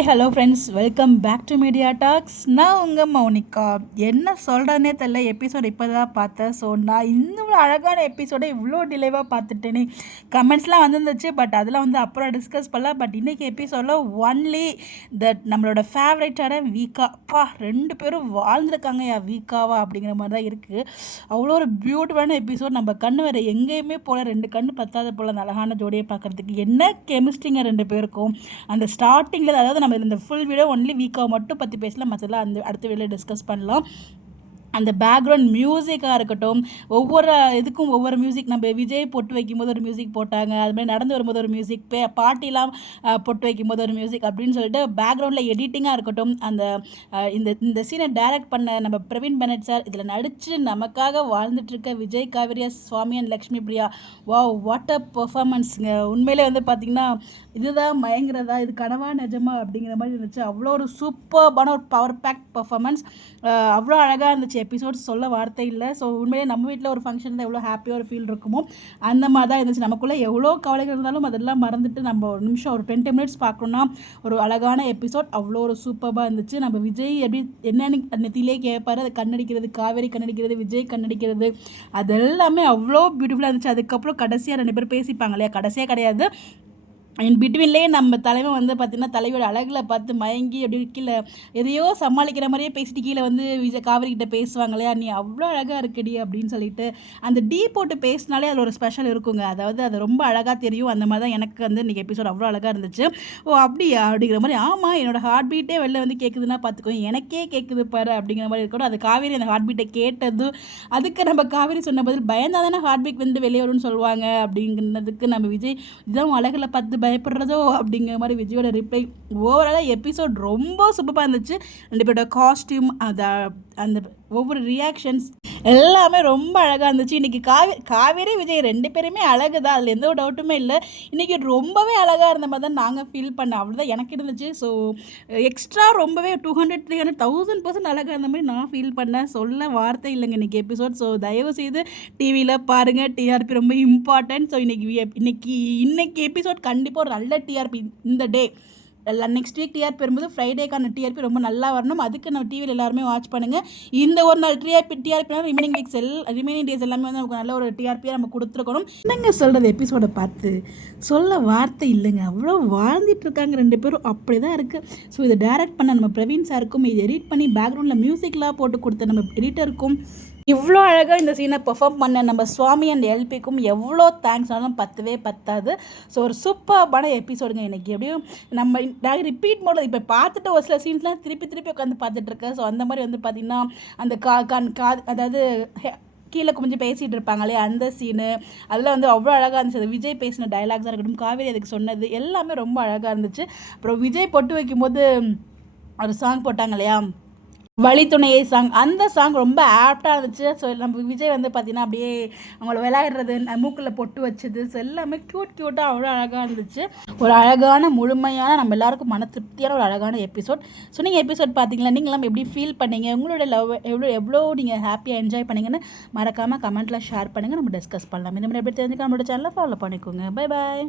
Hi hello friends, welcome back to Media Talks. நான் உங்கள் மௌனிகா. என்ன சொல்கிறேன்னே தெரில, எபிசோட் இப்போ தான் பார்த்தேன். ஸோ நான் இன்னும் அழகான எபிசோடை இவ்வளோ டிலேவாக பார்த்துட்டேனே. கமெண்ட்ஸ்லாம் வந்துருந்துச்சு, பட் அதெல்லாம் அப்புறம் டிஸ்கஸ் பண்ணலாம். பட் இன்றைக்கி எபிசோடில் ஒன்லி தட் நம்மளோட ஃபேவரேட்டான வீக்கா. ரெண்டு பேரும் வாழ்ந்துருக்காங்க வீக்காவா அப்படிங்கிற மாதிரி தான் இருக்குது. அவ்வளோ ஒரு பியூட்டிஃபுல்லான எபிசோட். நம்ம கண்ணு வேறு எங்கேயுமே போல், ரெண்டு கண்ணு பத்தாத போல் அந்த அழகான ஜோடியை பார்க்குறதுக்கு. என்ன கெமிஸ்ட்ரிங்க ரெண்டு பேருக்கும். அந்த ஸ்டார்டிங்கில், அதாவது நம்ம இந்த ஃபுல் வீடியோ ஒன்லி வீக்காக மட்டும் பற்றி பேசலாம், மற்றெல்லாம் அடுத்த வீடியோவில் டிஸ்கஸ் பண்ணலாம். அந்த பேக்ரவுண்ட் மியூசிக்காக இருக்கட்டும், ஒவ்வொரு இதுக்கும் ஒவ்வொரு மியூசிக். நம்ம விஜய் பொட்டு வைக்கும்போது ஒரு மியூசிக் போட்டாங்க, அதுமாதிரி நடந்து வரும்போது ஒரு மியூசிக், பாட்டிலாம் பொட்டு வைக்கும்போது ஒரு மியூசிக் அப்படின்னு சொல்லிட்டு பேக்ரவுண்டில் எடிட்டிங்காக இருக்கட்டும். அந்த இந்த சீனை டைரக்ட் பண்ண நம்ம பிரவீன் பெனட் சார், இதில் நடித்து நமக்காக வாழ்ந்துட்டுருக்க விஜய், காவிரியா, Swami and Lakshmi Priya, what a பெர்ஃபார்மன்ஸுங்க. உண்மையிலே பார்த்திங்கன்னா இதுதான் மயங்கிறதா, இது கனவா நிஜமா அப்படிங்கிற மாதிரி இருந்துச்சு. அவ்வளோ ஒரு சூப்பர்பான ஒரு பவர் பேக் பெர்ஃபார்மன்ஸ். அவ்வளோ அழகாக இருந்துச்சு எபிசோட்ஸ், சொல்ல வார்த்தை இல்லை. ஸோ உண்மையிலே நம்ம வீட்டில் ஒரு ஃபங்க்ஷன் தான் எவ்வளோ ஹாப்பியாக ஒரு ஃபீல் இருக்குமோ அந்த மாதிரி தான் இருந்துச்சு. நமக்குள்ளே எவ்வளோ கவலைகள் இருந்தாலும் அதெல்லாம் மறந்துட்டு நம்ம ஒரு நிமிஷம் ஒரு 20 மினிட்ஸ் பார்க்கணுன்னா ஒரு அழகான எபிசோட். அவ்வளோ ஒரு சூப்பராக இருந்துச்சு. நம்ம விஜய் எப்படி என்னென்னு நெத்திலே கேட்பாரு, அது கண்ணடிக்கிறது, காவேரி கண்ணடிக்கிறது, விஜய் கண்ணடிக்கிறது, அதெல்லாமே அவ்வளோ பியூட்டிஃபுல்லாக இருந்துச்சு. அதுக்கப்புறம் கடைசியாக ரெண்டு பேர் பேசிப்பாங்க இல்லையா, கடைசியாக கிடையாது, இன் பிட்வீன்லேயே நம்ம தலைவன் பார்த்திங்கன்னா தலைவியோட அழகில் பார்த்து மயங்கி அப்படி கீழே எதையோ சமாளிக்கிற மாதிரியே பேசிட்டு கீழே விஜய் காவிரி கிட்ட பேசுவாங்க இல்லையா, நீ அவ்வளோ அழகாக இருக்குடி அப்படின்னு சொல்லிட்டு அந்த டீ போட்டு பேசினாலே அதில் ஒரு ஸ்பெஷல் இருக்குங்க. அதாவது அது ரொம்ப அழகாக தெரியும். அந்த மாதிரி தான் எனக்கு இன்றைக்கி எபிசோட் அவ்வளோ அழகாக இருந்துச்சு. அப்படியா அப்படிங்கிற மாதிரி. ஆமாம், என்னோடய ஹார்ட் பீட்டே வெளில கேட்குதுன்னா பார்த்துக்கோ, எனக்கே கேட்குது பாரு அப்படிங்கிற மாதிரி இருக்கணும். அது காவேரி அந்த ஹார்ட் பீட்டை கேட்டது, அதுக்கு நம்ம காவேரி சொன்ன பதில் பயந்தால் தானே ஹார்ட் பீட் வெளியே வரும்னு சொல்லுவாங்க அப்படிங்கிறதுக்கு நம்ம விஜய் இதான் அழகில் பார்த்து பயப்படுறதோ அப்படிங்கிற மாதிரி விஜயோட ரிப்ளை. ஓவராலாக எபிசோட் ரொம்ப சூப்பராக இருந்துச்சு. ரெண்டு பேரோட காஸ்டியூம், அந்த ஒவ்வொரு ரியாக்ஷன்ஸ் எல்லாமே ரொம்ப அழகாக இருந்துச்சு. இன்றைக்கி காவேரி விஜய் ரெண்டு பேருமே அழகு தான், அதில் எந்த ஒரு டவுட்டுமே இல்லை. இன்றைக்கி ரொம்பவே அழகாக இருந்த மாதிரி தான் நாங்கள் ஃபீல் பண்ணோம், அவ்வளோதான் எனக்கு இருந்துச்சு. ஸோ எக்ஸ்ட்ரா ரொம்பவே 200, 300, 1000% அழகாக இருந்த மாதிரி நான் ஃபீல் பண்ணேன். சொல்ல வார்த்தை இல்லைங்க இன்றைக்கி எபிசோட். ஸோ தயவுசெய்து டிவியில் பாருங்கள், டிஆர்பி ரொம்ப இம்பார்ட்டன்ட். ஸோ இன்னைக்கு எபிசோட் கண்டிப்பாக ஒரு நல்ல டிஆர்பி இந்த டே. நெக்ஸ்ட் வீக் டிஆர்பி வரும்போது ஃப்ரைடேக்கான டிஆர்பி ரொம்ப நல்லா வரணும். அதுக்கு நம்ம டிவியில் எல்லாருமே வாட்ச் பண்ணுங்கள். இந்த ஒரு நாள் டிஆர்பி ரிமைனிங் டேஸ் எல்லாமே நமக்கு நல்ல ஒரு டிஆர்பியாக நம்ம கொடுத்துருக்கணும். என்னங்க சொல்கிறது, எபிசோடை பார்த்து சொல்ல வார்த்தை இல்லைங்க. அவ்வளோ வாழ்ந்துட்டு இருக்காங்க ரெண்டு பேரும், அப்படி தான் இருக்குது. ஸோ இதை டைரக்ட் பண்ண நம்ம பிரவீன் சாருக்கும், இதை எடிட் பண்ணி பேக்ரவுண்டில் மியூசிக்லாம் போட்டு கொடுத்த நம்ம எடிட்டருக்கும், இவ்வளோ அழகாக இந்த சீனை பெர்ஃபார்ம் பண்ண நம்ம சுவாமி அண்ட் எல்பிக்கும் எவ்வளோ தேங்க்ஸ்னாலும் பத்தவே பத்தாது. ஸோ ஒரு சூப்பர்பான எபிசோடுங்க. இன்றைக்கி எப்படியும் நம்ம ரிப்பீட் மோடில் இப்போ பார்த்துட்டு ஒரு சில சீன்ஸ்லாம் திருப்பி உட்காந்து பார்த்துட்ருக்கேன். ஸோ அந்த மாதிரி பார்த்திங்கன்னா அந்த அதாவது கீழே கொஞ்சம் பேசிகிட்டு இருப்பாங்களே அந்த சீனு, அதில் அவ்வளோ அழகாக இருந்துச்சு. விஜய் பேசின டைலாக்ஸாக இருக்கட்டும், காவேரி அதுக்கு சொன்னது எல்லாமே ரொம்ப அழகாக இருந்துச்சு. அப்புறம் விஜய் பொட்டு வைக்கும்போது ஒரு சாங் போட்டாங்க இல்லையா, வழித்துணையை சாங், அந்த சாங் ரொம்ப ஆப்டாக இருந்துச்சு. ஸோ நம்ம விஜய் பார்த்திங்கன்னா அப்படியே அவங்கள விளையாடுறது, மூக்கில் பொட்டு வச்சது, ஸோ எல்லாமே க்யூட்டாக அவ்வளோ அழகாக இருந்துச்சு. ஒரு அழகான முழுமையான நம்ம எல்லாருக்கும் மன திருப்தியான ஒரு அழகான எபிசோட். ஸோ நீங்கள் எபிசோட் பார்த்தீங்களா, நீங்களாம் எப்படி ஃபீல் பண்ணீங்க, உங்களோட லவ் எவ்வளோ நீங்கள் ஹாப்பியாக என்ஜாய் பண்ணிங்கன்னு மறக்காமல் கமெண்ட்டில் ஷேர் பண்ணுங்கள், நம்ம டிஸ்கஸ் பண்ணலாம். இந்த மாதிரி எப்படி தெரிஞ்சுக்க நம்மளோட சேனலை ஃபாலோ பண்ணிக்கோங்க. Bye bye.